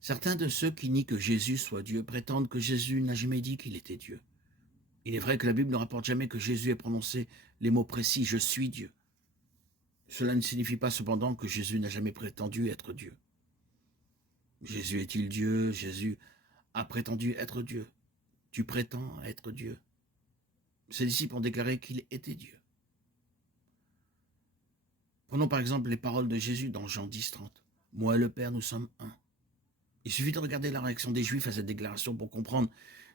Certains de ceux qui nient que Jésus soit Dieu prétendent que Jésus n'a jamais dit qu'il était Dieu. Il est vrai que la Bible ne rapporte jamais que Jésus ait prononcé les mots précis « Je suis Dieu ». Cela ne signifie pas cependant que Jésus n'a jamais prétendu être Dieu. Jésus est-il Dieu? Jésus a prétendu être Dieu. Tu prétends être Dieu. Ses disciples ont déclaré qu'il était Dieu. Prenons par exemple les paroles de Jésus dans Jean 10, 30. « Moi et le Père, nous sommes un ». Il suffit de regarder la réaction des Juifs à cette déclaration pour comprendre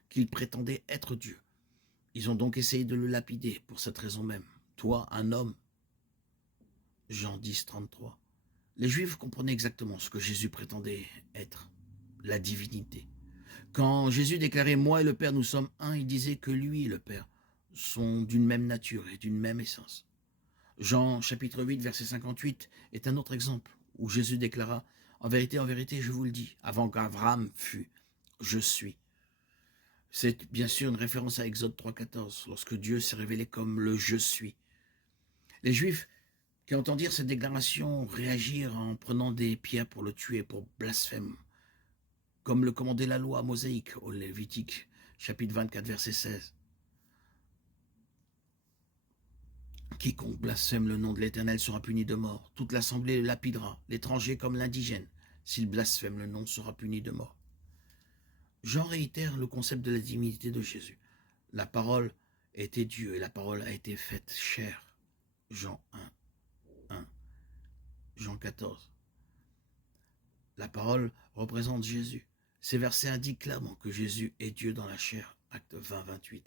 qu'il prétendait être Dieu. Ils ont donc essayé de le lapider pour cette raison même. Toi, un homme. Jean 10, 33. Les Juifs comprenaient exactement ce que Jésus prétendait être, la divinité. Quand Jésus déclarait « Moi et le Père, nous sommes un », il disait que lui et le Père sont d'une même nature et d'une même essence. Jean chapitre 8, verset 58 est un autre exemple où Jésus déclara « En vérité, je vous le dis, avant qu'Abraham fût, je suis ». C'est bien sûr une référence à Exode 3, 14, lorsque Dieu s'est révélé comme le « Je suis ». Les Juifs qui entendirent cette déclaration réagirent en prenant des pierres pour le tuer, pour blasphème, comme le commandait la loi mosaïque au Lévitique, chapitre 24, verset 16. Quiconque blasphème le nom de l'Éternel sera puni de mort. Toute l'assemblée le lapidera, l'étranger comme l'indigène. S'il blasphème le nom, sera puni de mort. Jean réitère le concept de la divinité de Jésus. La parole était Dieu et la parole a été faite chair. Jean 1, 1. Jean 14. La parole représente Jésus. Ces versets indiquent clairement que Jésus est Dieu dans la chair. Acte 20, 28.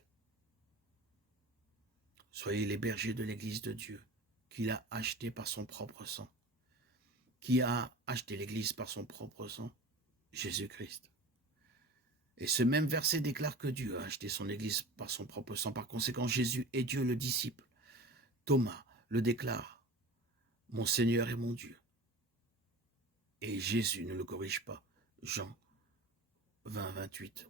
Soyez les bergers de l'Église de Dieu, qu'il a acheté par son propre sang. Qui a acheté l'Église par son propre sang? Jésus-Christ. Et ce même verset déclare que Dieu a acheté son Église par son propre sang. Par conséquent, Jésus est Dieu le disciple. Thomas le déclare, « Mon Seigneur et mon Dieu ». Et Jésus ne le corrige pas. Jean 20, 28.